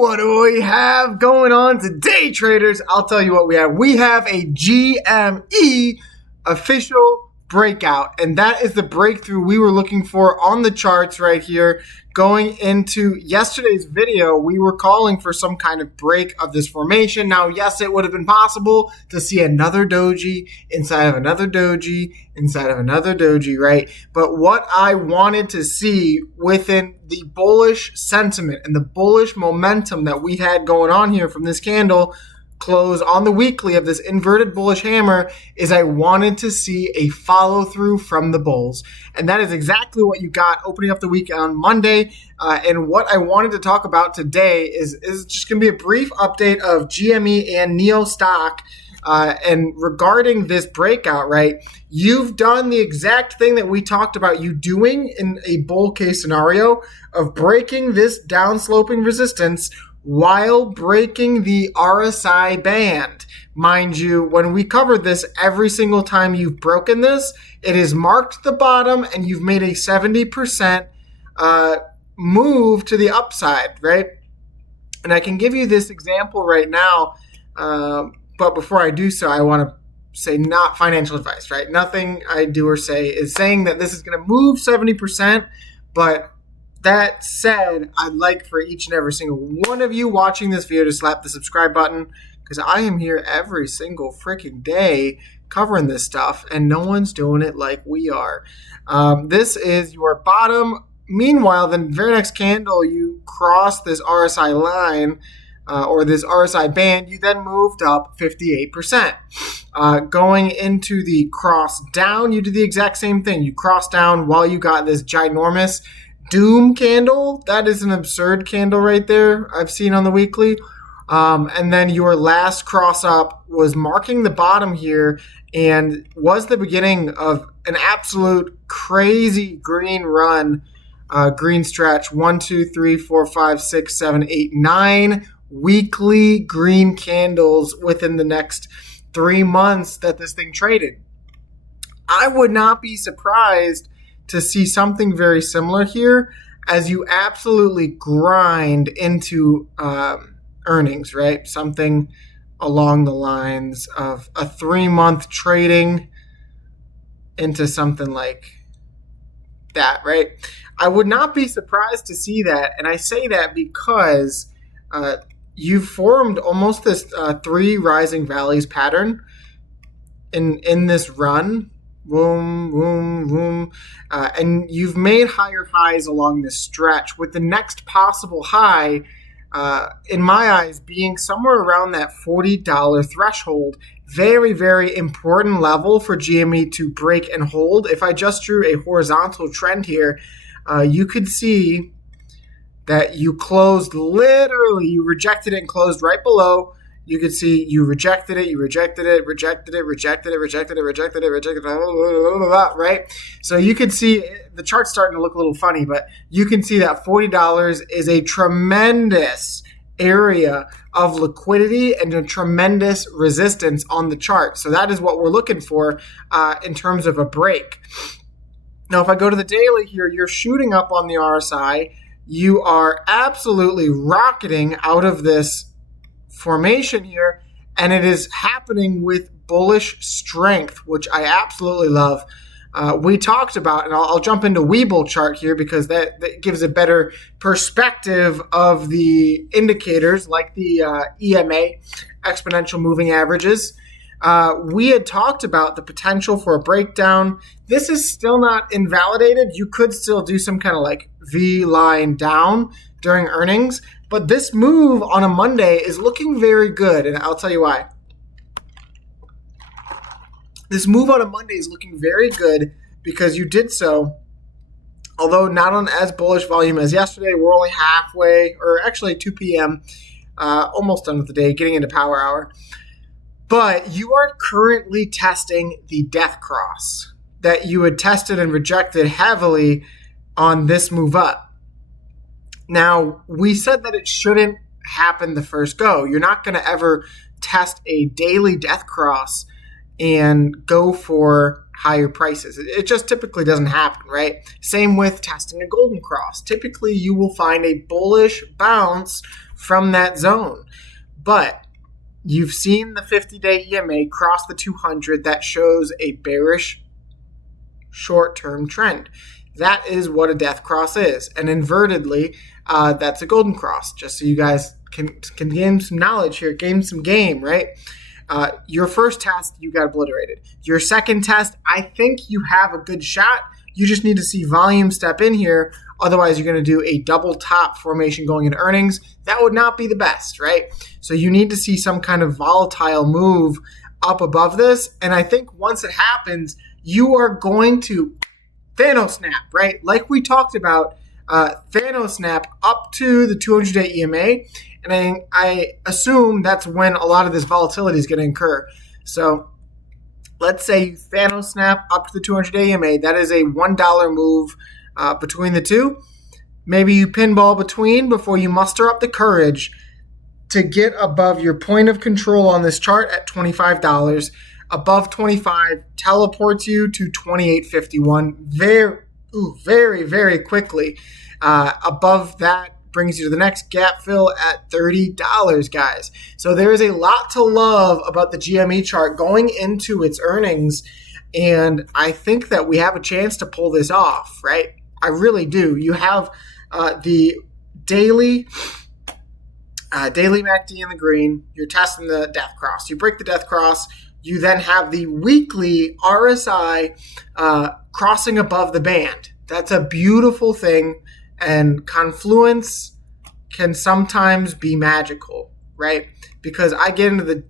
What do we have going on today, traders? I'll tell you what we have. We have a GME official breakout, and that is the breakthrough we were looking for on the charts right here. Going into yesterday's video, we were calling for some kind of break of this formation. Now, yes, it would have been possible to see another doji inside of another doji inside of another doji, right? But what I wanted to see within the bullish sentiment and the bullish momentum that we had going on here from this candle close on the weekly of this inverted bullish hammer is I wanted to see a follow through from the bulls. And that is exactly what you got opening up the week on Monday. And what I wanted to talk about today is just going to be a brief update of GME and Nio Stock. And regarding this breakout, right, you've done the exact thing that we talked about you doing in a bull case scenario of breaking this downsloping resistance while breaking the RSI band. Mind you, when we covered this, every single time you've broken this, it has marked the bottom and you've made a 70% move to the upside, right? And I can give you this example right now, but before I do so, I want to say not financial advice, right? Nothing I do or say is saying that this is going to move 70%, but that said, I'd like for each and every single one of you watching this video to slap the subscribe button because I am here every single freaking day covering this stuff and no one's doing it like we are. This is your bottom. Meanwhile, the very next candle, you cross this RSI line or this RSI band, you then moved up 58%. Going into the cross down, you did the exact same thing. You crossed down while you got this ginormous doom candle. That is an absurd candle right there I've seen on the weekly. And then your last cross up was marking the bottom here and was the beginning of an absolute crazy green run, green stretch. 1, 2, 3, 4, 5, 6, 7, 8, 9 weekly green candles within the next 3 months that this thing traded. I would not be surprised to see something very similar here as you absolutely grind into earnings, right? Something along the lines of a 3-month trading into something like that, right? I would not be surprised to see that. And I say that because you've formed almost this 3 rising valleys pattern in this run. Boom, boom, boom. And you've made higher highs along this stretch with the next possible high, in my eyes, being somewhere around that $40 threshold. Very, very important level for GME to break and hold. If I just drew a horizontal trend here, you could see that you closed literally, you rejected it and closed right below. You could see you rejected it, right? So you could see the chart's starting to look a little funny, but you can see that $40 is a tremendous area of liquidity and a tremendous resistance on the chart. So that is what we're looking for in terms of a break. Now, if I go to the daily here, you're shooting up on the RSI. You are absolutely rocketing out of this formation here, and it is happening with bullish strength, which I absolutely love. We talked about, and I'll jump into Webull chart here because that gives a better perspective of the indicators like the EMA, exponential moving averages. We had talked about the potential for a breakdown. This is still not invalidated. You could still do some kind of like V line down during earnings, but this move on a Monday is looking very good, and I'll tell you why. This move on a Monday is looking very good because you did so, although not on as bullish volume as yesterday. We're only halfway, or actually 2 p.m., almost done with the day, getting into power hour. But you are currently testing the death cross that you had tested and rejected heavily on this move up. Now, we said that it shouldn't happen the first go. You're not going to ever test a daily death cross and go for higher prices. It just typically doesn't happen, right? Same with testing a golden cross. Typically, you will find a bullish bounce from that zone. But you've seen the 50-day EMA cross the 200. That shows a bearish short-term trend. That is what a death cross is. And invertedly, that's a golden cross, just so you guys can gain some knowledge here, gain some game, right? Your first test, you got obliterated. Your second test, I think you have a good shot. You just need to see volume step in here. Otherwise, you're going to do a double top formation going into earnings. That would not be the best, right? So you need to see some kind of volatile move up above this. And I think once it happens, you are going to Thanos snap, right? Like we talked about, Thanos snap up to the 200-day EMA. And I assume that's when a lot of this volatility is going to occur. So let's say you Thanos snap up to the 200-day EMA. That is a $1 move between the two. Maybe you pinball between before you muster up the courage to get above your point of control on this chart at $25. Above 25 teleports you to 28.51 very, very quickly. Above that brings you to the next gap fill at $30, guys. So there is a lot to love about the GME chart going into its earnings, and I think that we have a chance to pull this off, right? I really do. You have the daily MAC D in the green. You're testing the death cross. You break the death cross. You then have the weekly RSI crossing above the band. That's a beautiful thing, and confluence can sometimes be magical, right? Because I get into the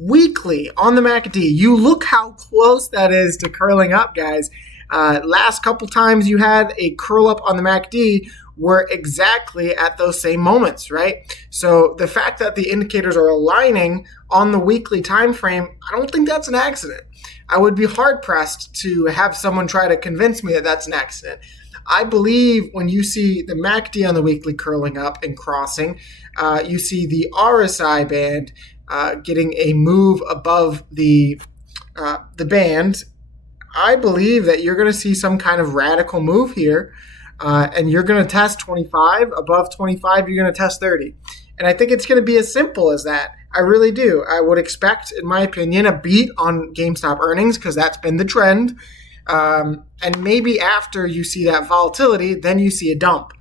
weekly on the MAC D. You look how close that is to curling up, guys. Last couple times you had a curl up on the MAC D were exactly at those same moments, right? So the fact that the indicators are aligning on the weekly time frame, I don't think that's an accident. I would be hard pressed to have someone try to convince me that that's an accident. I believe when you see the MAC D on the weekly curling up and crossing, you see the RSI band getting a move above the band. I believe that you're going to see some kind of radical move here, and you're going to test 25. Above 25, you're going to test 30. And I think it's going to be as simple as that. I really do. I would expect, in my opinion, a beat on GameStop earnings because that's been the trend. And maybe after you see that volatility, then you see a dump.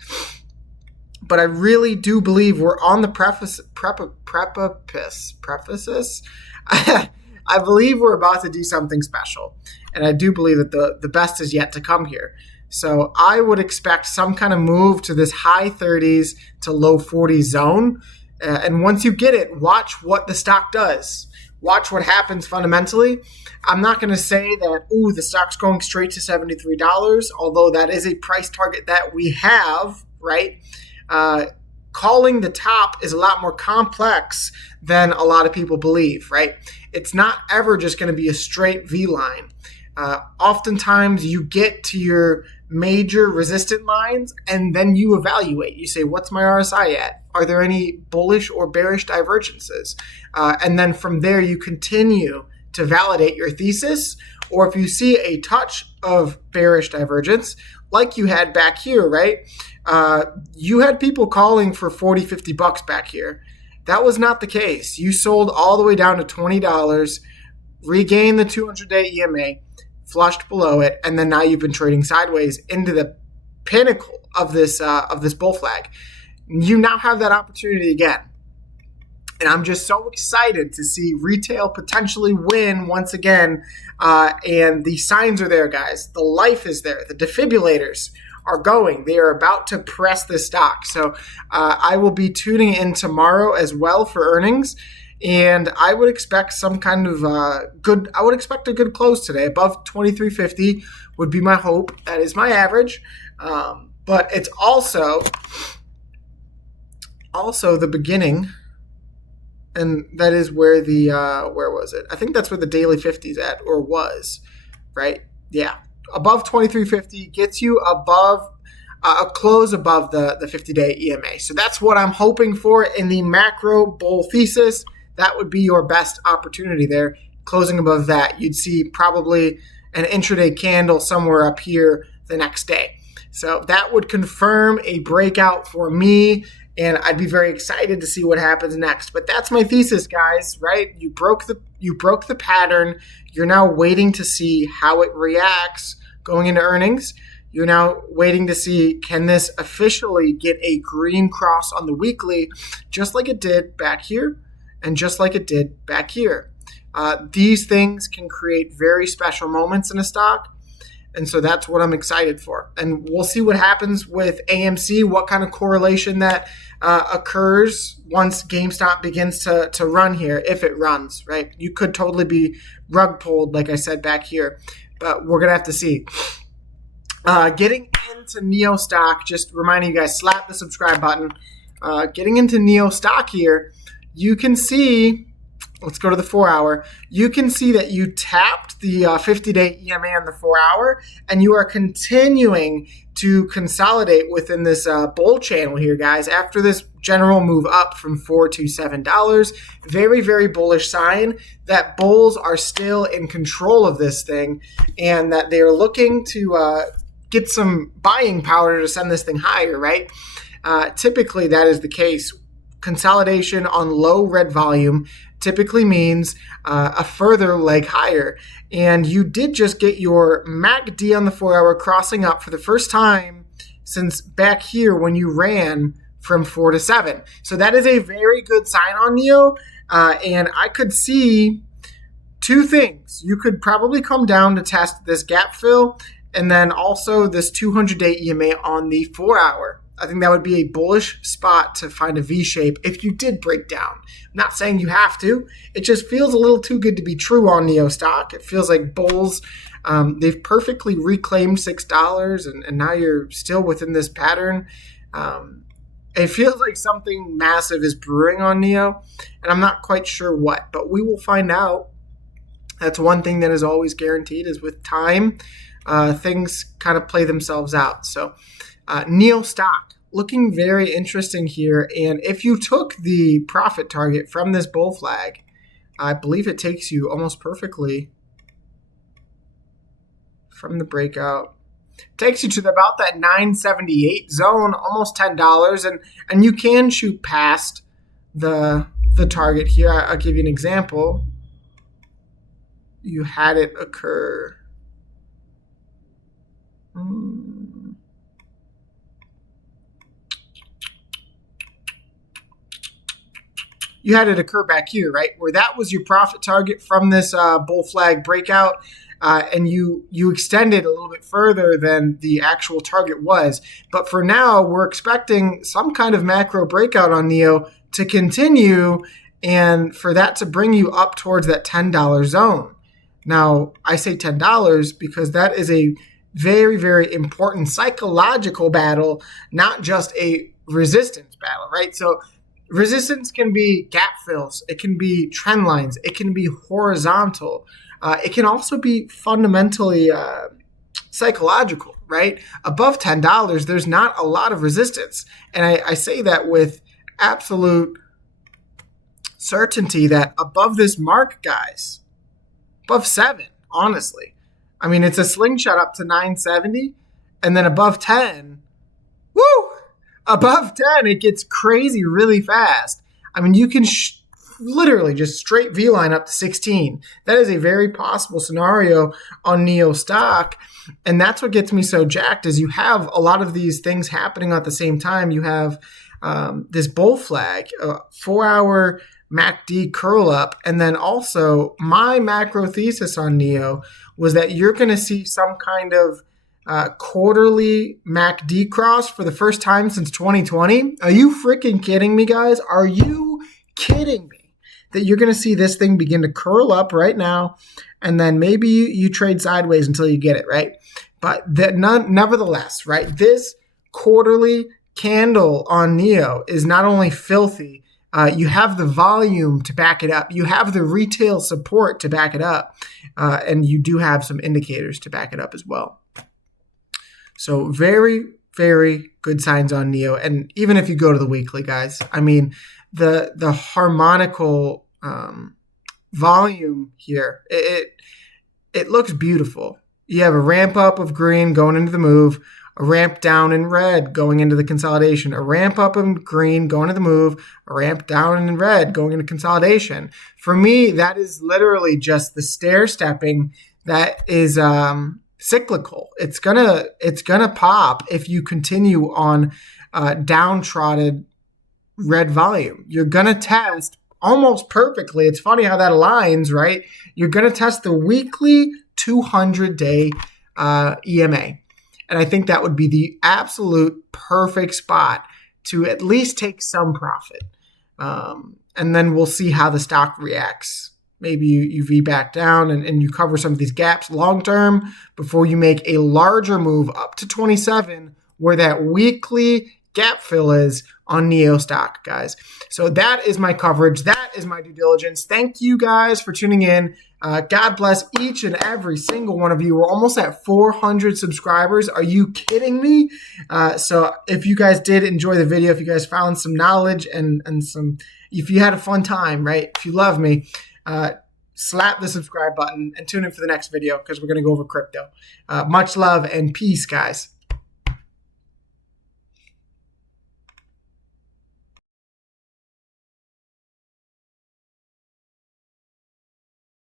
But I really do believe we're on the precipice. I believe we're about to do something special. And I do believe that the best is yet to come here. So I would expect some kind of move to this high 30s to low 40s zone. And once you get it, watch what the stock does. Watch what happens fundamentally. I'm not going to say that, the stock's going straight to $73, although that is a price target that we have, right? Calling the top is a lot more complex than a lot of people believe, right? It's not ever just going to be a straight V line. Oftentimes you get to your major resistant lines and then you evaluate. You say, what's my RSI at? Are there any bullish or bearish divergences? And then from there you continue to validate your thesis. Or if you see a touch of bearish divergence, like you had back here, right? You had people calling for $40-50 back here. That was not the case. You sold all the way down to $20, regained the 200-day EMA, flushed below it, and then now you've been trading sideways into the pinnacle of this bull flag. You now have that opportunity again. And I'm just so excited to see retail potentially win once again. And the signs are there, guys. The life is there. The defibrillators are going. They are about to press this stock. So I will be tuning in tomorrow as well for earnings. And I would expect some kind of I would expect a good close today. Above 23.50 would be my hope. That is my average. But it's also the beginning. And that is where the, where was it? I think that's where the daily 50 is at, or was, right? Yeah. Above 23.50 gets you above, a close above the 50-day EMA. So that's what I'm hoping for in the macro bull thesis. That would be your best opportunity there. Closing above that, you'd see probably an intraday candle somewhere up here the next day. So that would confirm a breakout for me and I'd be very excited to see what happens next. But that's my thesis, guys, right? You broke the pattern. You're now waiting to see how it reacts going into earnings. You're now waiting to see, can this officially get a green cross on the weekly, just like it did back here and just like it did back here. These things can create very special moments in a stock. And so that's what I'm excited for. And we'll see what happens with AMC, what kind of correlation that occurs once GameStop begins to run here, if it runs, right? You could totally be rug pulled, like I said back here, but we're going to have to see. Getting into Nio Stock, just reminding you guys, slap the subscribe button. Getting into Nio Stock here, you can see, let's go to the 4 hour. You can see that you tapped the 50-day EMA on the 4 hour, and you are continuing to consolidate within this bull channel here, guys, after this general move up from $4 to $7. Very, very bullish sign that bulls are still in control of this thing and that they are looking to get some buying power to send this thing higher, right? Typically, that is the case. Consolidation on low red volume typically means a further leg higher. And you did just get your MAC D on the 4 hour crossing up for the first time since back here when you ran from 4 to 7. So that is a very good sign on Nio. And I could see two things. You could probably come down to test this gap fill and then also this 200-day EMA on the 4 hour. I think that would be a bullish spot to find a V shape if you did break down. I'm not saying you have to. It just feels a little too good to be true on Nio Stock. It feels like bulls, they've perfectly reclaimed $6, and now you're still within this pattern. It feels like something massive is brewing on Nio, and I'm not quite sure what, but we will find out. That's one thing that is always guaranteed, is with time, things kind of play themselves out. So Nio Stock, looking very interesting here. And if you took the profit target from this bull flag, I believe it takes you almost perfectly from the breakout. Takes you to about that 978 zone, almost $10. And you can shoot past the target here. I'll give you an example. You had it occur. You had it occur back here, right? Where that was your profit target from this bull flag breakout. And you extended a little bit further than the actual target was. But for now, we're expecting some kind of macro breakout on Nio to continue and for that to bring you up towards that $10 zone. Now, I say $10 because that is a very, very important psychological battle, not just a resistance battle, right? So resistance can be gap fills. It can be trend lines. It can be horizontal. It can also be fundamentally psychological, right? Above $10, there's not a lot of resistance. And I say that with absolute certainty that above this mark, guys, above 7, honestly. I mean, it's a slingshot up to 970, and then above 10, woo! Above 10, it gets crazy really fast. I mean, you can literally just straight V-line up to 16. That is a very possible scenario on Nio Stock, and that's what gets me so jacked is you have a lot of these things happening at the same time. You have this bull flag, 4 hour MAC D curl up, and then also my macro thesis on Nio was that you're going to see some kind of quarterly MAC D cross for the first time since 2020. Are you freaking kidding me, guys? Are you kidding me that you're going to see this thing begin to curl up right now, and then maybe you trade sideways until you get it, right? But nevertheless, right, this quarterly candle on Nio is not only filthy, you have the volume to back it up. You have the retail support to back it up. And you do have some indicators to back it up as well. So very, very good signs on Nio. And even if you go to the weekly, guys, I mean, the harmonical volume here, it looks beautiful. You have a ramp up of green going into the move. a ramp down in red going into the consolidation, a ramp up in green going to the move, a ramp down in red going into consolidation. For me, that is literally just the stair stepping that is cyclical. It's gonna pop if you continue on downtrodden red volume. You're gonna test almost perfectly. It's funny how that aligns, right? You're gonna test the weekly 200-day EMA. And I think that would be the absolute perfect spot to at least take some profit. And then we'll see how the stock reacts. Maybe you V back down and you cover some of these gaps long term before you make a larger move up to 27 where that weekly gap fill is on Nio Stock, guys. So that is my coverage. That is my due diligence. Thank you guys for tuning in. God bless each and every single one of you. We're almost at 400 subscribers. Are you kidding me? So if you guys did enjoy the video, if you guys found some knowledge and some, if you had a fun time, right? If you love me, slap the subscribe button and tune in for the next video because we're going to go over crypto. Much love and peace, guys.